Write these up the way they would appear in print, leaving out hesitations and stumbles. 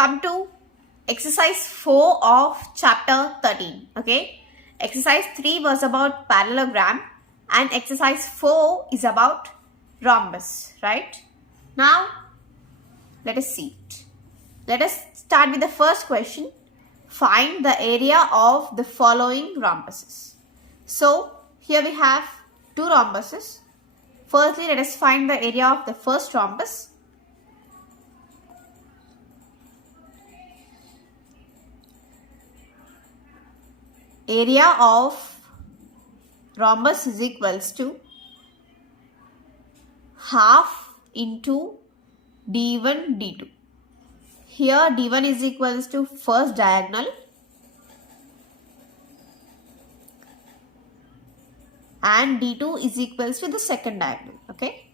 come to exercise 4 of chapter 13. Okay. Exercise 3 was about parallelogram and exercise 4 is about rhombus, right? Now, let us see it. Let us start with the first question. Find the area of the following rhombuses. So, here we have two rhombuses. Firstly, let us find the area of the first rhombus. Area of rhombus is equals to half into d1 d2. Here d1 is equals to first diagonal and d2 is equals to the second diagonal. Okay.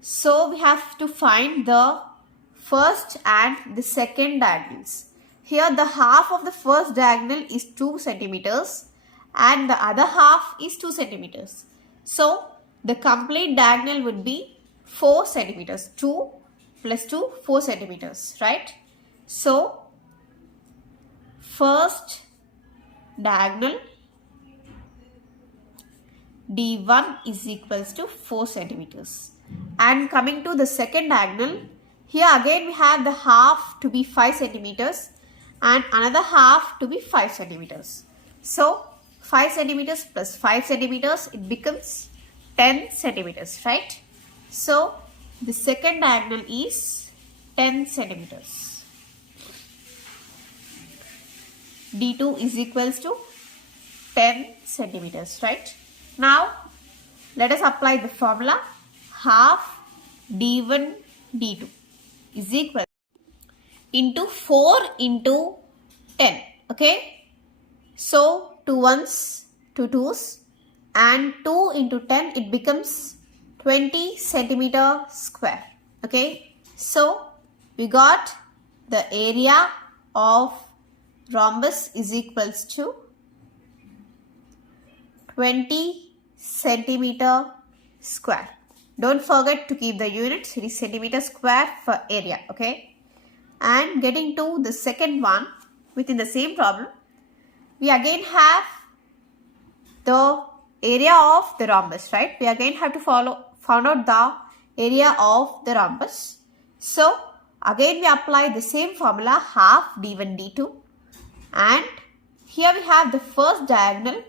So we have to find the first and the second diagonals. Here the half of the first diagonal is 2 centimeters and the other half is 2 centimeters. So the complete diagonal would be 4 centimeters. 2 plus 2, 4 centimeters, right? So first diagonal d1 is equals to 4 centimeters. And coming to the second diagonal, here again we have the half to be 5 centimeters and another half to be 5 centimeters. So 5 centimeters plus 5 centimeters, it becomes 10 centimeters, right? So the second diagonal is 10 centimeters. D2 is equals to 10 centimeters, right? Now let us apply the formula. Half d1 d2 is equal into 4 into 10. Okay. So 2 ones, 2 twos and 2 into 10, it becomes 20 centimeter square. Okay. So we got the area of rhombus is equals to 20 centimeter square. Don't forget to keep the units. It is centimeter square for area. Okay. And getting to the second one within the same problem, we again have the area of the rhombus, right? We again have to find out the area of the rhombus. So again we apply the same formula, half d1 d2, and here we have the first diagonal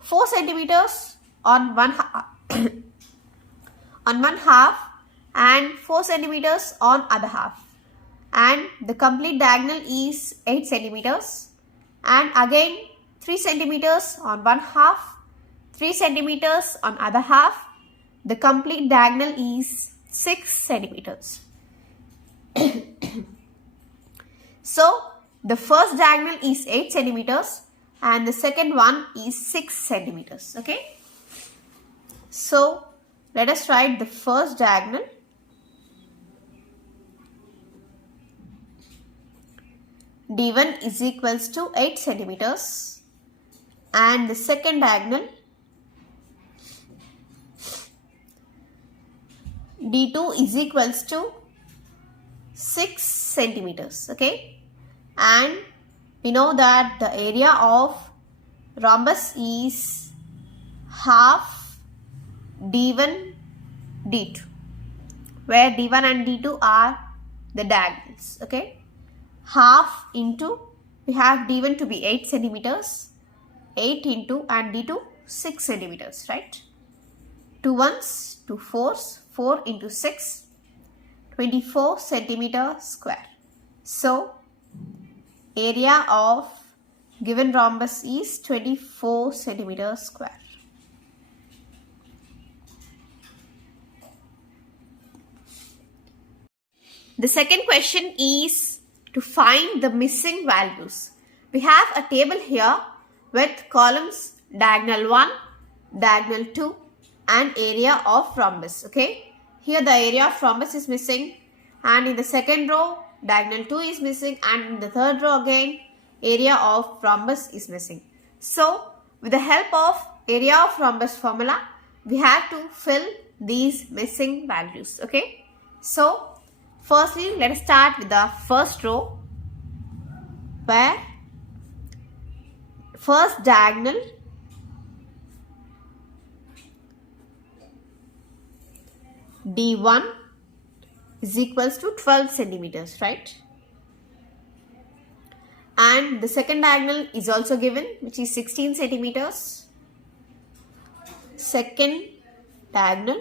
4 centimeters on one half and 4 centimeters on other half, and the complete diagonal is 8 centimeters and again 3 centimeters on one half, 3 centimeters on other half. The complete diagonal is 6 centimeters. So the first diagonal is 8 centimeters and the second one is 6 centimeters. Okay. So let us write the first diagonal. D1 is equals to 8 centimeters and the second diagonal D2 is equals to 6 centimeters. Okay. And we know that the area of rhombus is half D1 D2, where D1 and D2 are the diagonals. Okay. Half into, we have D1 to be 8 centimeters, 8 into and D2 6 centimeters, right? 2 ones, 2 fours, 4 into 6, 24 centimeter square. So area of given rhombus is 24 centimeter square. The second question is to find the missing values. We have a table here with columns diagonal 1, diagonal 2 and area of rhombus. Okay. Here the area of rhombus is missing and in the second row diagonal 2 is missing and in the third row again area of rhombus is missing. So with the help of area of rhombus formula, we have to fill these missing values. Okay. So Firstly, let us start with the first row, where first diagonal D1 is equals to 12 centimeters, right? And the second diagonal is also given, which is 16 centimeters. Second diagonal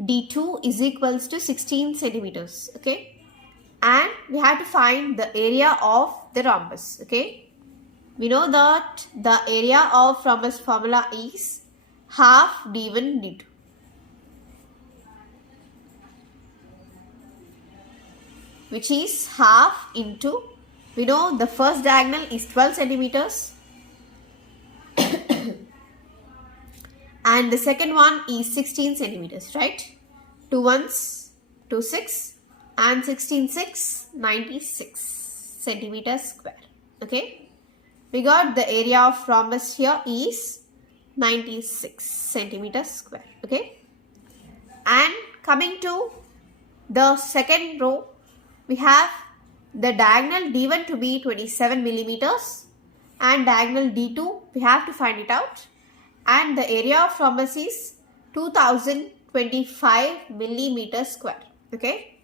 D2 is equals to 16 centimeters, okay? And we have to find the area of the rhombus, okay? We know that the area of rhombus formula is half D1 D2. Which is half into, we know the first diagonal is 12 centimeters and the second one is 16 centimeters, right? 2 ones, 2 6 and 16 6, 96 centimeters square, okay? We got the area of rhombus here is 96 centimeters square, okay? And coming to the second row, we have the diagonal D1 to be 27 millimeters and diagonal D2 we have to find it out, and the area of rhombus is 2025 millimeters square, okay?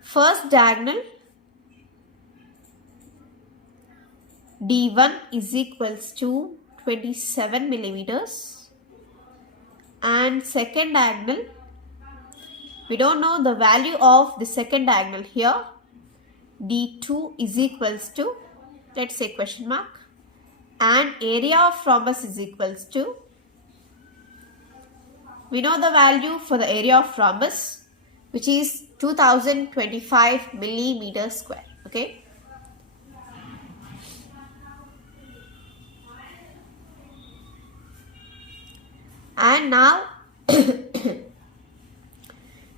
First diagonal D1 is equals to 27 millimeters and second diagonal, we don't know the value of the second diagonal here. D2 is equals to, let's say question mark, and area of rhombus is equals to, we know the value for the area of rhombus, which is 2025 millimeters square, okay? And now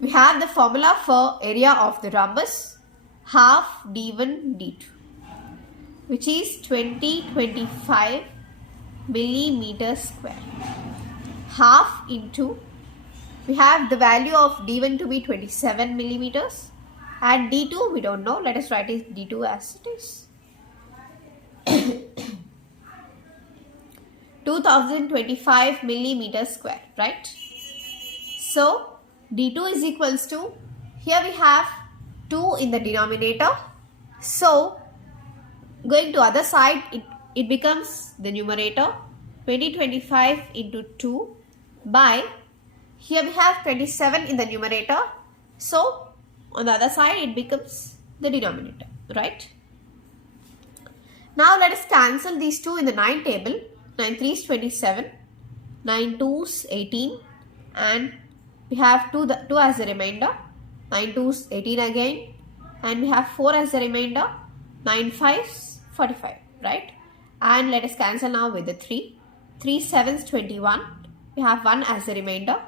we have the formula for area of the rhombus, half D1 D2, which is 2025 millimeters square. Half into, we have the value of D1 to be 27 millimeters and D2 we don't know. Let us write it D2 as it is. 2025 millimeters square, right? So D2 is equals to, here we have 2 in the denominator. So going to other side, it becomes the numerator 2025 into 2 by, here we have 27 in the numerator. So on the other side it becomes the denominator, right? Now let us cancel these 2 in the 9 table. 9 3 is 27, 9 2 is 18 and we have 2 as a remainder, 9 2 is 18 again and we have 4 as a remainder, 9 5 is 45, right? And let us cancel now with the 3, 3 7 is 21, we have 1 as a remainder,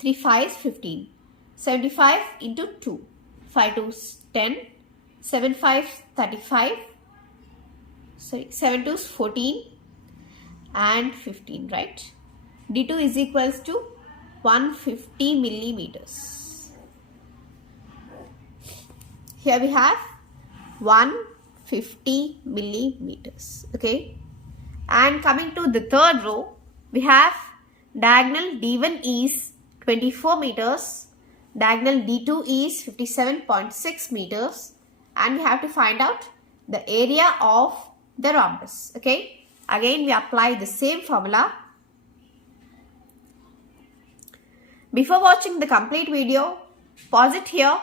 3 5 is 15, 75 into 2, 5 2 is 10, 7 5 is 35, 7 2 is 14 and 15, right? D2 is equals to 150 millimeters. Here we have 150 millimeters, okay? And coming to the third row, we have diagonal D1 is 24 meters, diagonal D2 is 57.6 meters and we have to find out the area of the rhombus, okay? Again, we apply the same formula. Before watching the complete video, pause it here,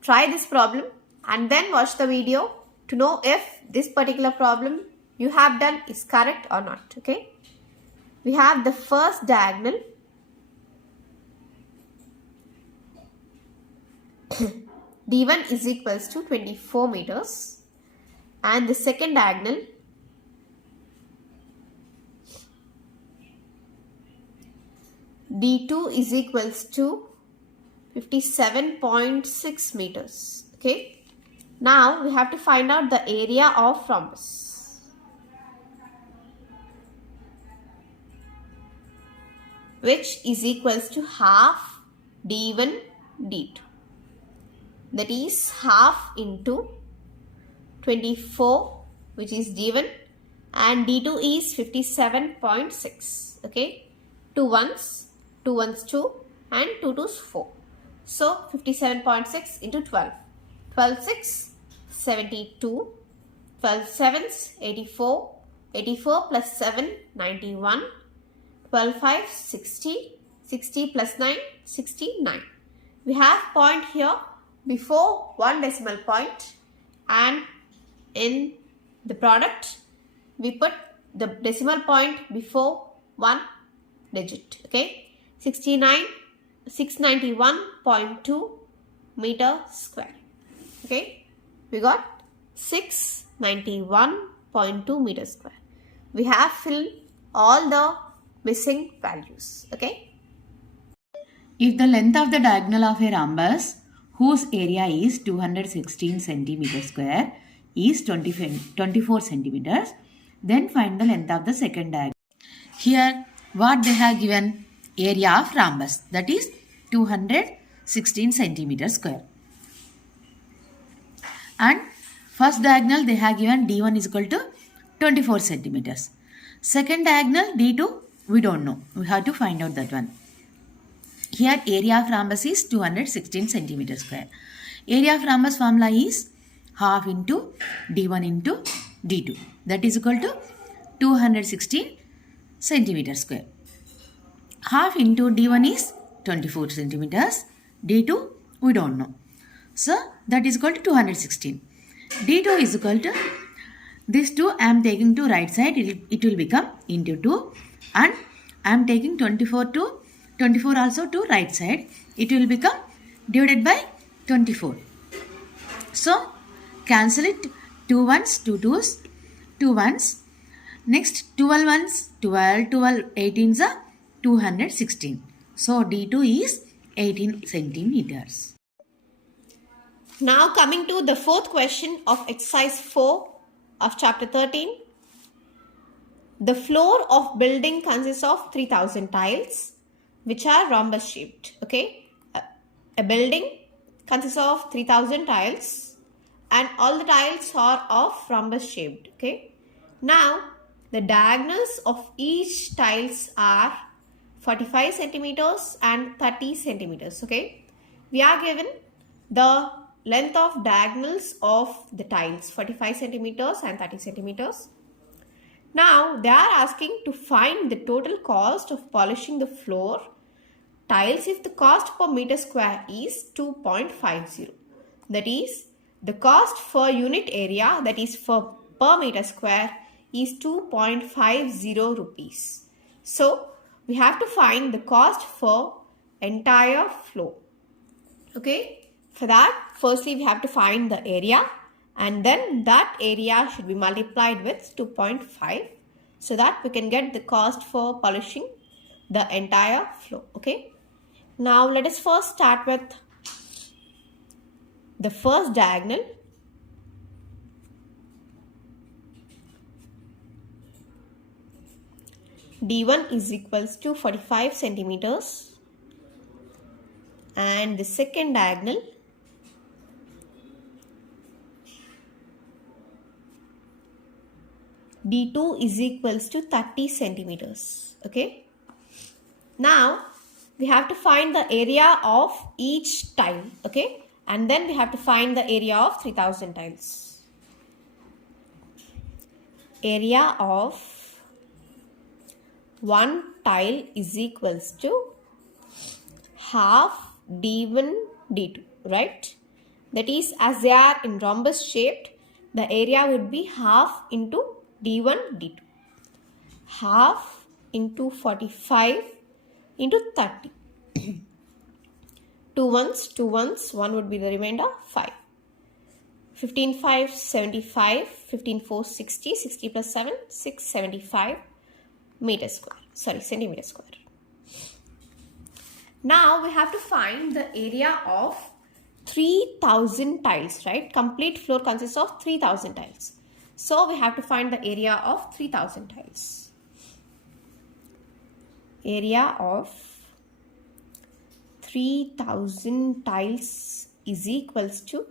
try this problem and then watch the video to know if this particular problem you have done is correct or not, okay? We have the first diagonal D1 is equals to 24 meters and the second diagonal D2 is equals to 57.6 meters, okay? Now we have to find out the area of rhombus. which is equals to half d1 d2. That is half into 24, which is d1, and d2 is 57.6. Okay, 2 ones 2, and 2 2s 4. So 57.6 into 12. 12 6 72. 12 sevens 84. 84 plus 7 91. 12 5 60. 60 plus 9 69. We have point here before one decimal point, and in the product we put the decimal point before one digit. Okay, 691.2 meter square. Okay, we got 691.2 meter square. We have filled all the missing values. Okay. If the length of the diagonal of a rhombus whose area is 216 centimeter square is 24 centimeters, then find the length of the second diagonal. Here what they have given, area of rhombus, that is 216 centimeter square, and first diagonal they have given d1 is equal to 24 centimeters. Second diagonal d2 we don't know, we have to find out that one. Here area of rhombus is 216 centimeter square. Area of rhombus formula is half into d1 into d2, that is equal to 216 centimeter square. Half into d1 is 24 centimeters, d2 we don't know. So that is equal to 216. d2 is equal to, this 2 I am taking to right side, it will become into 2, and I am taking 24 also to right side, it will become divided by 24. So cancel it, 2 ones, 2 twos, 2 ones. Next 12 ones, 12, 18s are 216. So d2 is 18 centimeters. Now coming to the fourth question of exercise 4 of chapter 13. The floor of building consists of 3000 tiles which are rhombus shaped. Okay, a building consists of 3000 tiles and all the tiles are of rhombus shaped. Okay, now the diagonals of each tiles are 45 centimeters and 30 centimeters. Okay, we are given the length of diagonals of the tiles 45 centimeters and 30 centimeters. Now they are asking to find the total cost of polishing the floor tiles if the cost per meter square is 2.50. That is, the cost for unit area, that is for per meter square, is 2.50 rupees. So we have to find the cost for entire floor. Okay, for that firstly we have to find the area, and then that area should be multiplied with 2.5 so that we can get the cost for polishing the entire floor. Okay, now let us first start with the first diagonal. D1 is equals to 45 centimeters, and the second diagonal D2 is equals to 30 centimeters. Okay, now we have to find the area of each tile. Okay, and then we have to find the area of 3000 tiles. Area of one tile is equals to half D1 D2, right? That is, as they are in rhombus shaped, the area would be half into D1 D2. Half into 45 into 30. 2 ones, 1 would be the remainder, 5. 15 5 75, 15 4 60, 60 plus 7, 675 meter square, centimeter square. Now we have to find the area of 3000 tiles, right? Complete floor consists of 3000 tiles. So we have to find the area of 3000 tiles. area of 3000 tiles is equals to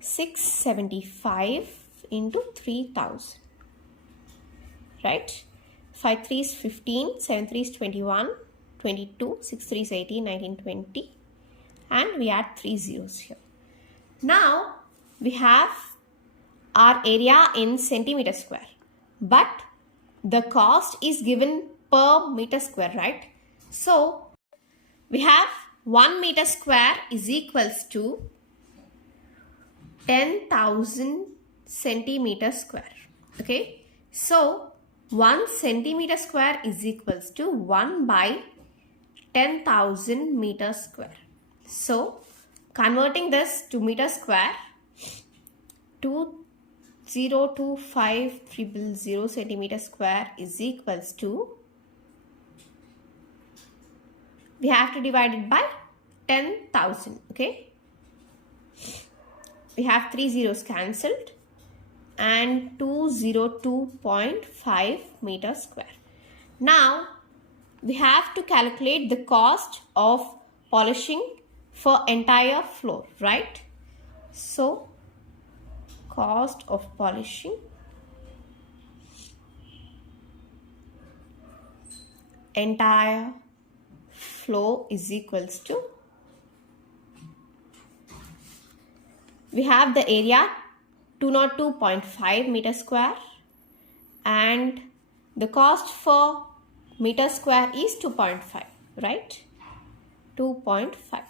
675 into 3000, right? 5 3 is 15, 7 3 is 21, 22, 6 3 is 18, 19, 20, and we add 3 zeros here. Now we have our area in centimeter square, but the cost is given per meter square, right? So we have 1 meter square is equals to 10,000 centimeter square. Okay, so 1 centimeter square is equals to 1 by 10,000 meter square. So converting this to meter square, 2025300 centimeter square is equals to, we have to divide it by 10,000. Okay, we have 3 zeros cancelled and 202.5 meter square. Now we have to calculate the cost of polishing for entire floor, right? So cost of polishing entire floor is equals to, we have the area 202.5 meter square and the cost for meter square is 2.5, right? 2.5.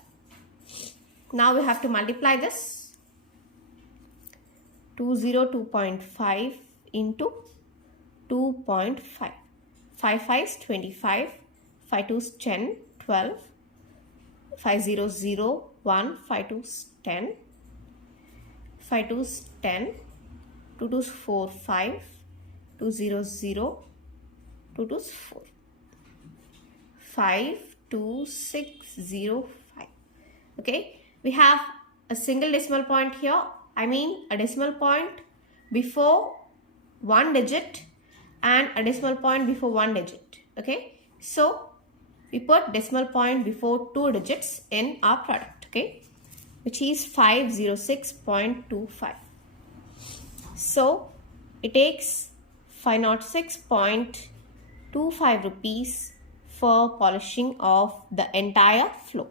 Now we have to multiply this. 202.5 into 2.5. 5 5 is 25, 5 2 is 10, 12, 5 0 0, 1, 5 2 is 10, 5 2 is 10, 2 2 is 4, 5, 2 0 0, 2 2 is 4, 5 2 6 0 5. Okay, we have a single decimal point here. I mean a decimal point before one digit and a decimal point before one digit. Okay, so we put decimal point before two digits in our product, okay, which is 506.25. So it takes 506.25 rupees for polishing of the entire floor.